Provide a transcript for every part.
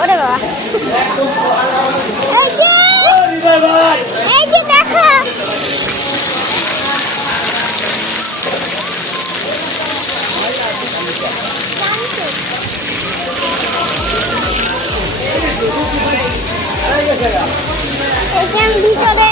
ওরে বাবা, এই যে দেখো, ভিতরে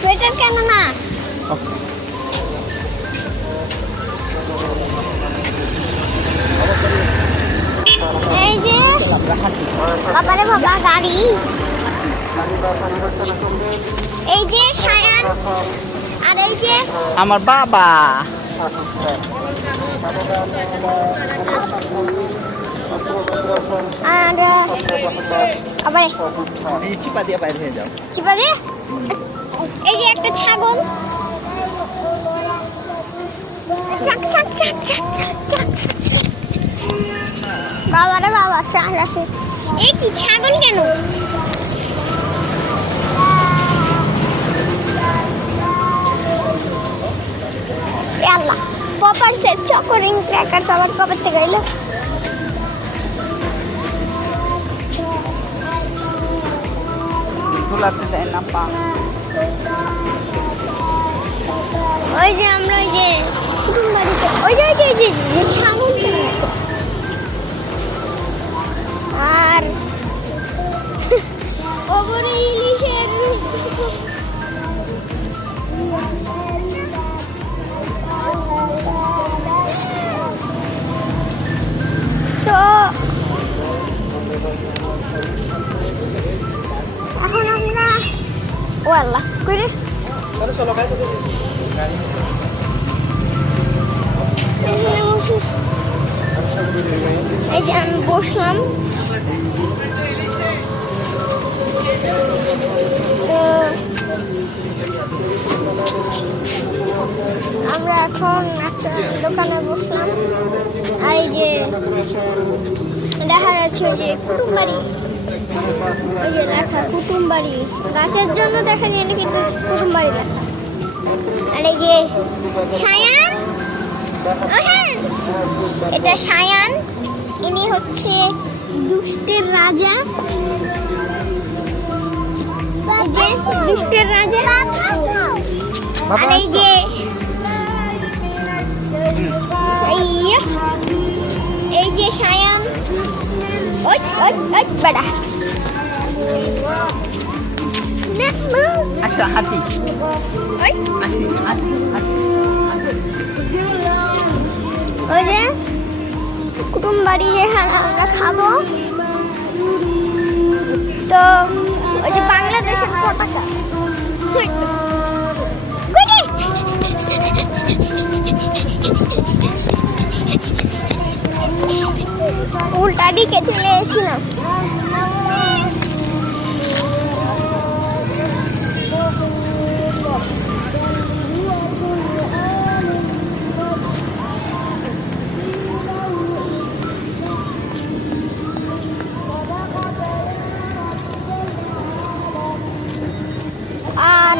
সোয়েটার কেন না? এই যে বাবারে বাবা গাড়ি, এই যে সায়ান, আর এই যে আমার বাবা। আর আবার চিপা দিয়ে বাইরে হয়ে যাও, চিপা দিয়ে, এই যে একটা ছাগল, বাবারে বাবা চাল আসে। এই কি ছাগল কেন? আল্লাহ, পপারসের চকরিং ক্র্যাকারস আবার কবে থেকে এলো? খোলাতে দেয় না পা। ওই যে আমরা ওই যে বাড়িতে ওই যে ছাগল কেন? আর ওপরে ইলিশের তো এখন আমরা ও আল্লাহ করে এই যে আমি বসলাম, তো আমরা এখন একটা দোকানে বসলাম, আর এই যে দেখা যাচ্ছে যে কুটুম বাড়ি, ওই যে লেখা কুটুম বাড়ি, গাছের জন্য দেখা যায় না কিন্তু কুটুম বাড়ি লেখা। আর এই যে সায়ান, এটা সায়ান, ইনি হচ্ছে দুষ্টের রাজা, দুষ্টের রাজা। আর এই যে এই যে সায়ান, ওই ওই ওই বড়া আসো হাতি, ওই আসি হাতি, ওই যে কুটুম বাড়ি যেখানে আমরা খাবো, তো ওই যে বাংলাদেশের পতাকা, উল্টা দিকে চলে এসেছিলাম। আর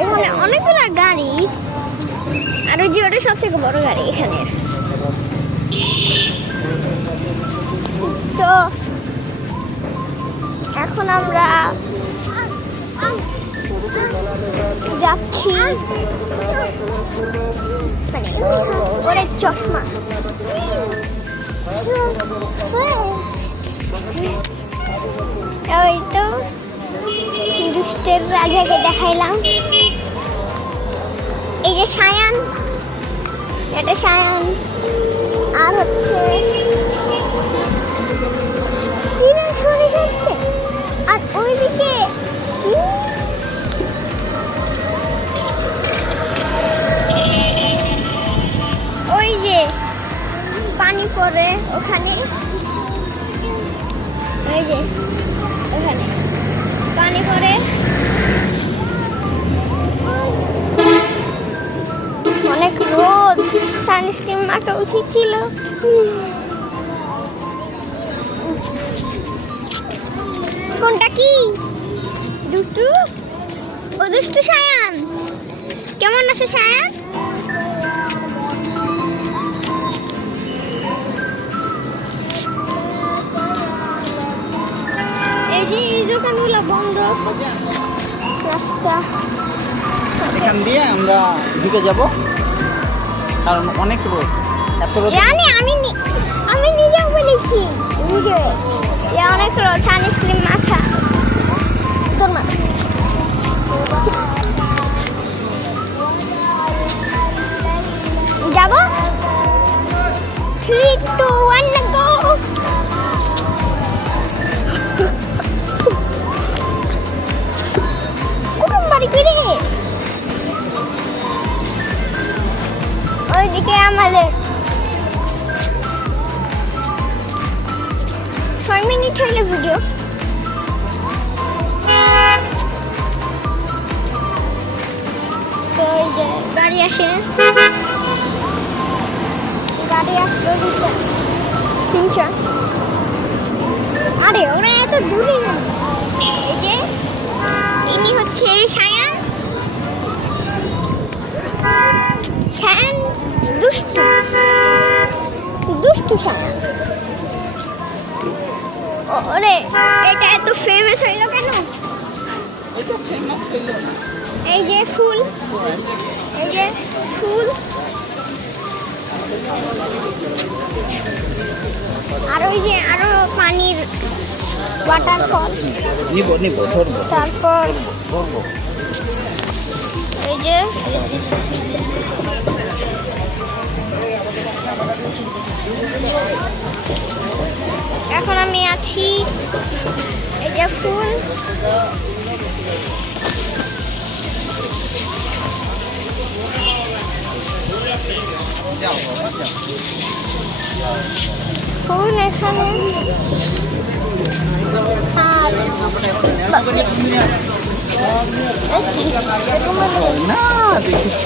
এখানে অনেকগুলো গাড়ি, আর ওই যে ওটা সবথেকে বড় গাড়ি এখানে। তো এখন আমরা যাচ্ছি, মানে ওরে চশমা, ওই তো দুষ্টের রাজাকে দেখাইলাম। এই যে সায়ান, এটা সায়ান, আর হচ্ছে আর ওইদিকে ওই যে পানি পড়ে ওখানে, ওই যে ওখানে পানি পড়ে। সানস্ক্রিন মাখা উচিত ছিল। কোনটা কি দুষ্টু? ও দুষ্টু সায়ান, কেমন আছে সায়ান? এই যে এই দোকানগুলো বন্ধ, রাস্তা এখান দিয়ে আমরা ঢুকে যাব, কারণ অনেক রোদ, এত রোদ। জানি আমি নিজেও বলেছি ভিডিও যে অনেক রোদ, সানস্ক্রিন মাখা। তোর মা যাব 3 2 1 গো। কুটুম বাড়ি করে ওইদিকে আমাদের 6 মিনিট হলে ভিডিও। তো এই যে গাড়ি আসে, গাড়ি আসলো 3-4। আরে ওরা এত দূরে না। এই যে ইনি হচ্ছে সায়ান, সায়ান দুষ্টু দুষ্টু সায়ান। ওরে এটা এত ফেমাস হইলো কেন? এটা ফেমাস হইল না। এই যে ফুল, এই যে ফুল, আর ওই যে আরো পানির ওয়াটারফল। নিব ধরবো। তারপর এই যে এখন আমি আছি, এই যে ফুল, ফুল এখানে। আর না দেখিস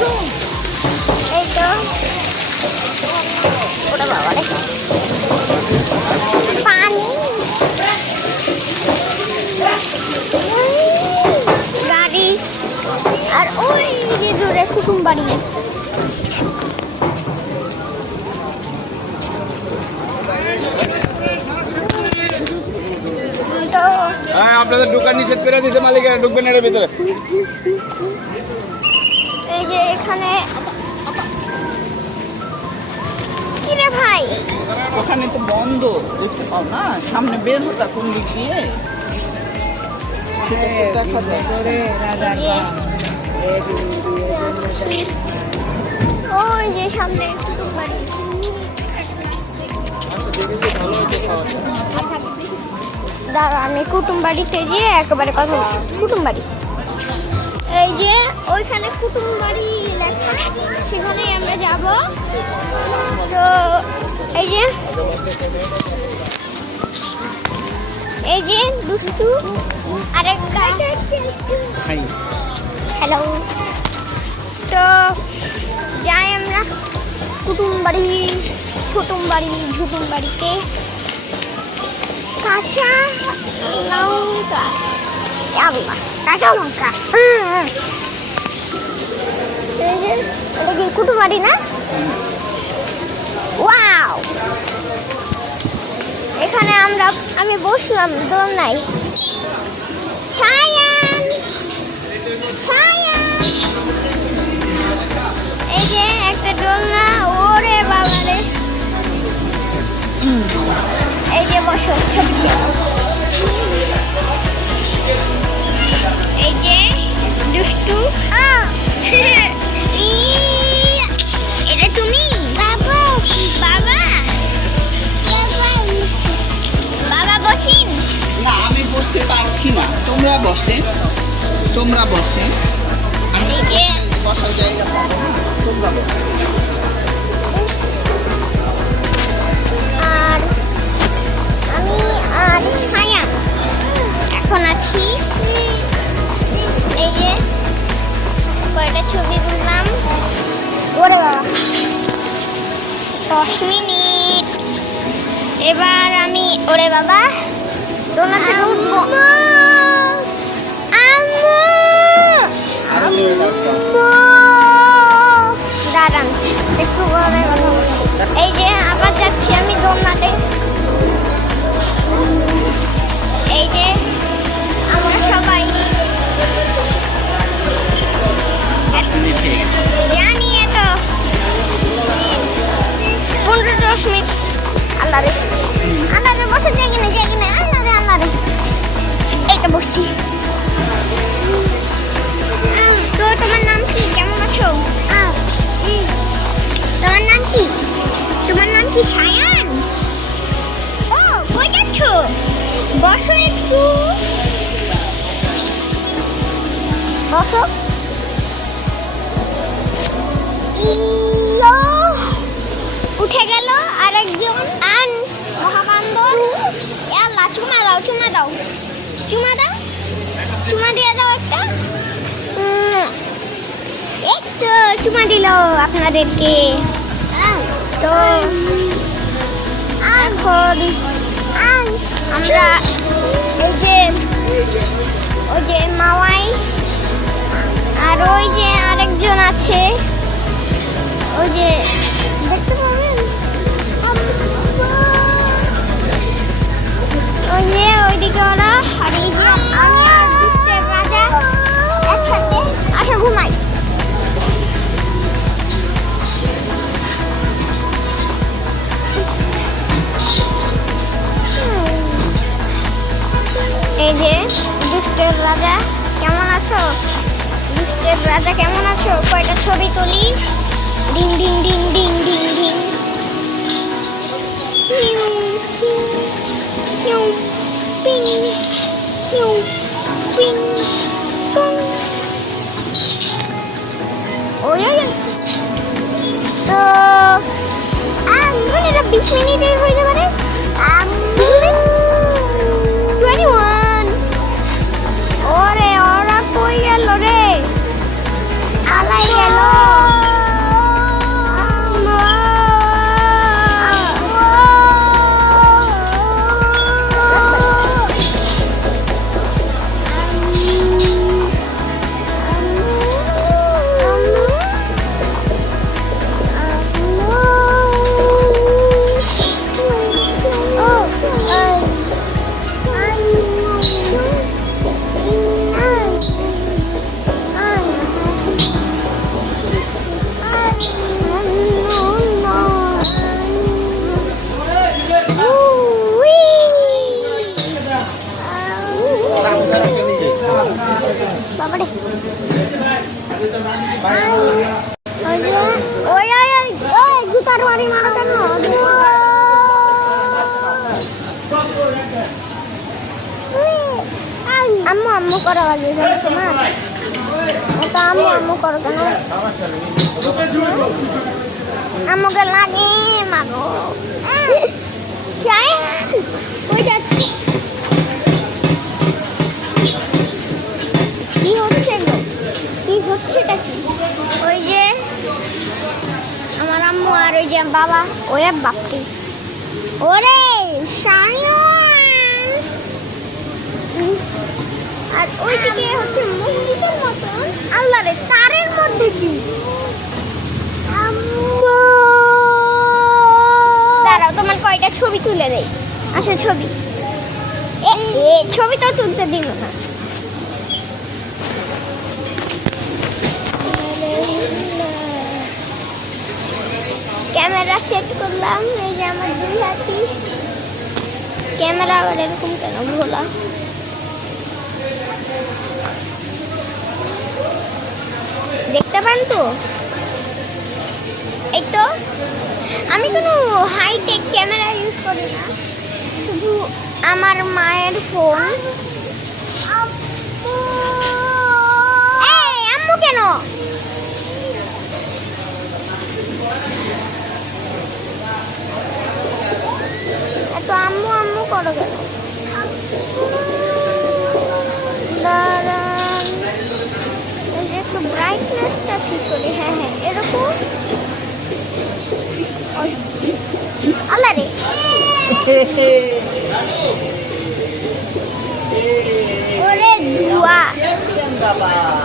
এই তো ওটা বাবা রে, পানি, গাড়ি, আর ওই যে দূরে কুটুম বাড়ি। তো আপনাদের দোকান নিষেধ করে দিতে মালিকেরা, ঢুকবেন এর ভিতরে। এই যে এখানে কি রে ভাই, ওখানে তো বন্ধ, দেখতে পাও না, সামনে বের হতা কোন দিক দিয়ে সেটা তো দেখা যাচ্ছে। ওই যে সামনে কুটুম বাড়ি। দাঁড়া আমি কুটুম বাড়িতে গিয়ে একেবারে কথা বলছি। কুটুম বাড়ি, এই যে ওইখানে কুটুম বাড়ি লেখা, সেখানে আমরা যাব। তো এই যে দুষ্টু আরেকটা, হ্যালো। তো যাই আমরা কুটুম বাড়ি, কুটুম বাড়ি, ঝুটুম বাড়িতে। কাঁচা লঙ্কা, আল্লাহ কাঁচা লঙ্কা। এই যে এটা কি কুটুম বাড়ি না? ওয়াও, এখানে আমি বসলাম দোলনায়। সায়ান সায়ান, এই যে একটা দোলনা, ওরে বাবা রে। এই যে বসো ছবি, এই যে দুষ্টু। এটা তুমি? বাবা বাবা বাবা বসিন না, আমি বসতে পারছি না, তোমরা বসে আমি এই যে বসার জায়গা পাবো না, তোমরা বসে। আর আমি আর সায়ান এখন আছি। এই যে কয়টা ছবি তুললাম, ওরে বাবা মিনিট। এবার আমি ওরে বাবা দোলনা থেকে উঠবো। আম্মু দাঁড়ান একটু করে কথা বলছি। এই যে আবার যাচ্ছি আমি দোলনাতে। এই যে আমরা সবাই জানি এত 15-10 মিনিট। আল্লাহরে আল্লাহরে বসে জায়গা নেই আল্লাহরে আল্লাহরে এইটা বসছি। তো তোমার নাম কি, কেমন আছো? তোমার নাম কি? তোমার নাম কি? সায়ান। ও কই যাচ্ছ? বসো একটু বসো। উঠে গেল আরেকজন আন মহাবান্দর। আল্লাহ চুমা দাও চুমা দাও চুমা দাও চুমা দিয়ে দাও একটা। এই তো চুমা দিল আপনাদেরকে। তো এখন আমরা এই যে ওই যে মাওয়াই আর ওই যে আরেকজন আছে ওই যে দেখতে পাবেন ওই যে ওইদিকে ওরা আর এই যে আমি আর দুষ্টের রাজা একসাথে আসা ঘুমাই। এই যে দুষ্টের রাজা কেমন আছো? দুষ্টের রাজা কেমন আছো? কয়টা ছবি তুলি। ডিং ডিং ডিং ডিং ডিং ডিং পিউ পিং পিউ পিং পং। ওই তো এটা 20 মিনিটের হইতে পারে। 21। ওরে ওরা কই গেল রে? আলাই গেল। আম্মু আম্মু করো আগে তোমার ওটা আম্মু আম্মু করো কেন? আম্মুকে লাগে মাগো। কই যাচ্ছি? কি হচ্ছে গো? কি হচ্ছে এটা কি? ওই যে আমার আম্মু আর ওই যে বাবা। ওরে বাপরে ওরে সায়ন। আর ওইদিকে হচ্ছে মসজিদের মতন। আল্লাহরে তারের মধ্যে কি? দাঁড়াও তোমার কয়টা ছবি তুলে দেই। আসো ছবি। ছবি তো তুলতে দিল না। ক্যামেরা সেট করলাম। এই যে আমার দুই হাতি। ক্যামেরা আবার এরকম কেন ভোলা? দেখতে পান তো? এই তো আমি কোনো হাইটেক ক্যামেরা ইউজ করি না, শুধু আমার মায়ের ফোন। এই আম্মু কেন? এত আম্মু আম্মু করো কেন? দাঁড়ান একটু ব্রাইটনেসটা ঠিক করি। হ্যাঁ হ্যাঁ এরকম। ওরে ধোয়া,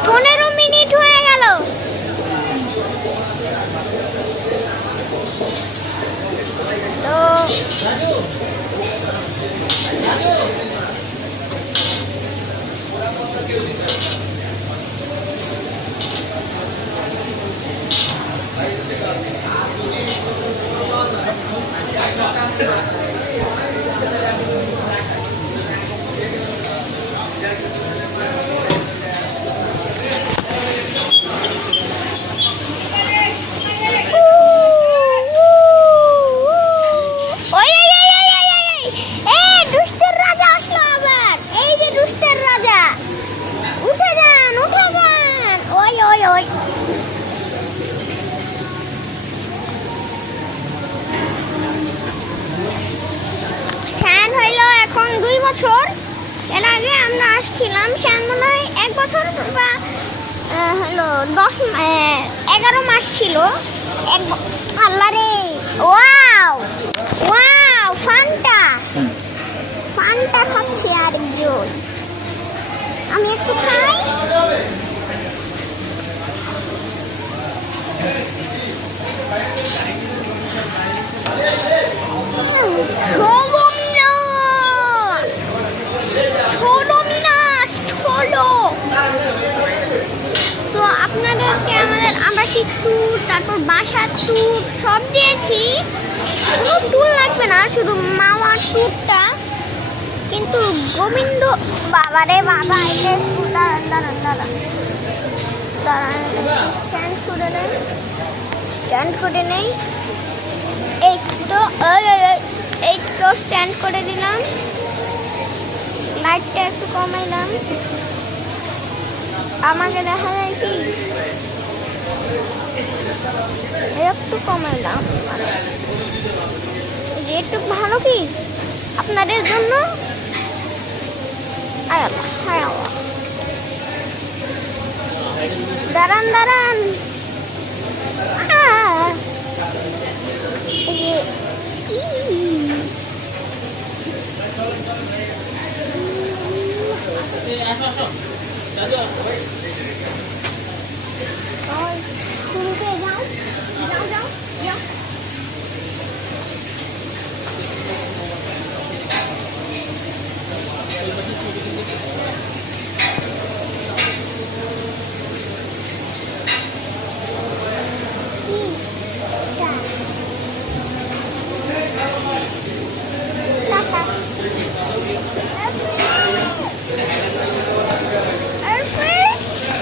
15 মিনিট হয়ে গেল। তো বছর, এর আগে আমরা আসছিলাম, সে মনে হয় 1 বছর বা হলো 11 মাস ছিল। আল্লাহ রে, ওয়াও ওয়াও, ফান্টা ফান্টা খাচ্ছি আরেকজন। আমি একটু খাই। তো আপনাদেরকে আমাদের আবাসিক ট্যুর, তারপর বাসার ট্যুর সব দিয়েছি। কোনো ট্যুর লাগবে না, শুধু মাওয়ার ট্যুরটা। কিন্তু গোবিন্দ বাবারে বাবা, এটা দাঁড়ান দাঁড়ান দাঁড়ান দাঁড়ান, স্ট্যান্ড করে নেই, স্ট্যান্ড করে নেই। এই তো স্ট্যান্ড করে দিলাম, লাইটটা একটু কমাইলাম। আমাকে দেখা যায় কি, একটু কমাইলাম, একটু ভালো কি আপনাদের জন্য। দাঁড়ান দাঁড়ান,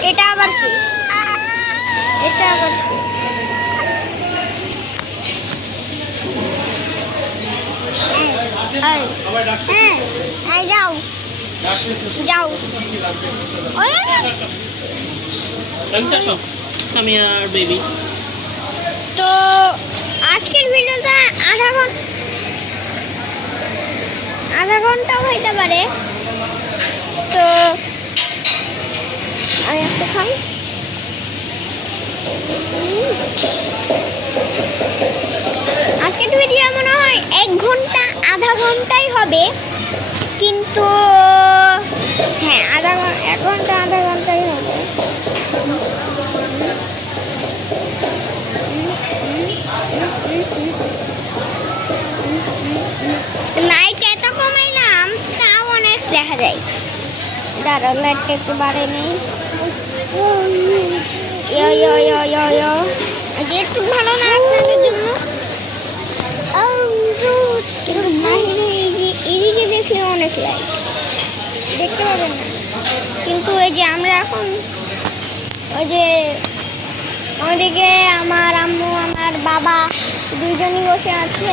এটা আবার কি, এটা আবার কি? যাও যাও, আমি আর বেবি। তো আজকের ভিডিওটা আধা ঘন্টা হইতে পারে। তো আমি একটু খাই। আজকের ভিডিও মনে হয় 1 ঘন্টা আধা ঘন্টাই হবে, কিন্তু হ্যাঁ 1 ঘন্টা আধা ঘন্টাই হবে। লাইট এত কমাইলাম তাও অনেক দেখা যায়। দাঁড়াও, লাইটটা একটু বাড়াই নেই। একটু ভালো না আপনাদের জন্য। এদিকে দেখলে অনেক লাইট দেখতে পাবেন না, কিন্তু ওই যে আমরা এখন ওই যে ওদিকে আমার আম্মু আমার বাবা দুইজনই বসে আছে।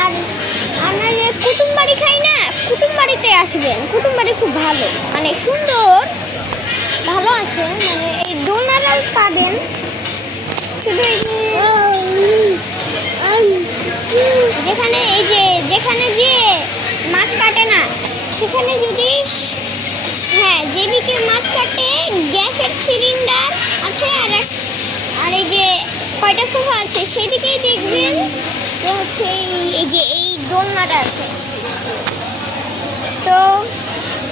আর আমরা যে কুটুম বাড়ি খাই না, কুটুম বাড়িতে আসবেন। কুটুম বাড়ি খুব ভালো, মানে সুন্দর, ভালো আছে, মানে এই দোলনাটাও পাবেন। শুধু যেখানে এই যে যেখানে যে মাছ কাটে না, সেখানে যদি হ্যাঁ যেদিকে মাছ কাটে গ্যাসের সিলিন্ডার আছে, আর এই যে কয়টা সোফা আছে সেদিকেই দেখবেন। হচ্ছে এই যে এই দোলনাটা আছে। তো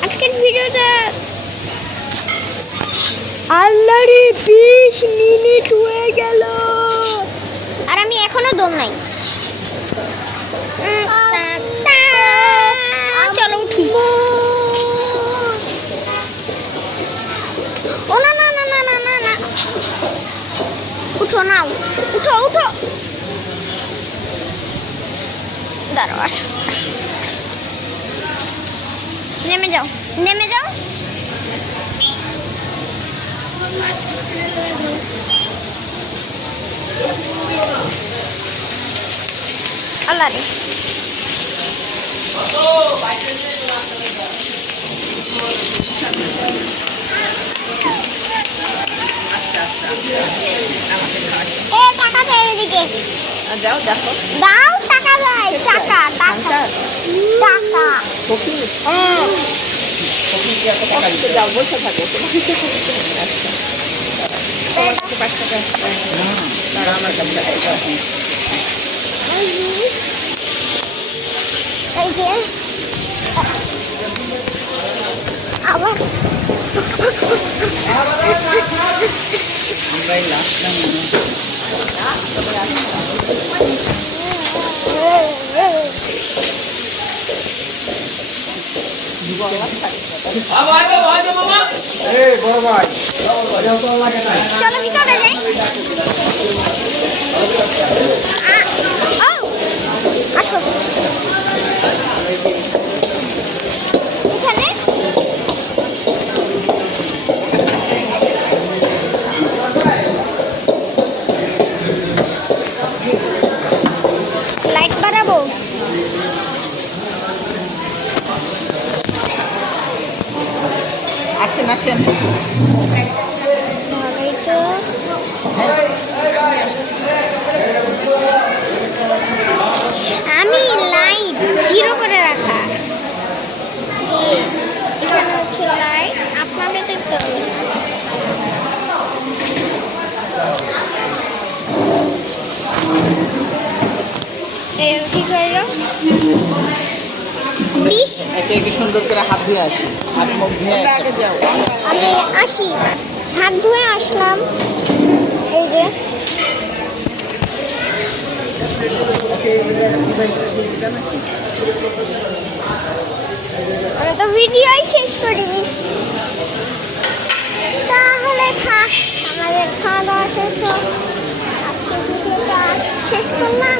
আজকের ভিডিওটা অলরেডি 20 মিনিট হয়ে গেল আর আমি এখনো দোল নাই। চলো উঠি। ও না না না না না না না, উঠো নাও, উঠো উঠো, দাঁড়াও, আসো, নেমে যাও, নেমে যাও। আল্লাহ রে, এ টাকা দাও এদিকে, যাও দেখো দাও টাকা, দাও টাকা, টাকা, টাকা। যাও বসে থাকো। আমার কাছে এই যে আবার আমরাই লাস্ট বড় ভাই চলো ভিতরে যাই। আসো এখানে। লাইট বাড়াবো। আসেন আসেন। আমি লাইট জিরো করে রাখা, এখানে হচ্ছে লাইট, আপনাদের দেখতে হবে। ঠিক হয়ে যাও। 20 একে একে সুন্দর করে হাত ধুয়ে আসি, হাত মুখ ধুয়ে আগে যাও। আমি আসি, হাত ধুয়ে আসলাম। এই যে আমি তো ভিডিওই শেষ করিনি। তাহলে থাক, আমাদের খাওয়া দাওয়া শেষ হোক, আজকে ভিডিওটা শেষ করলাম।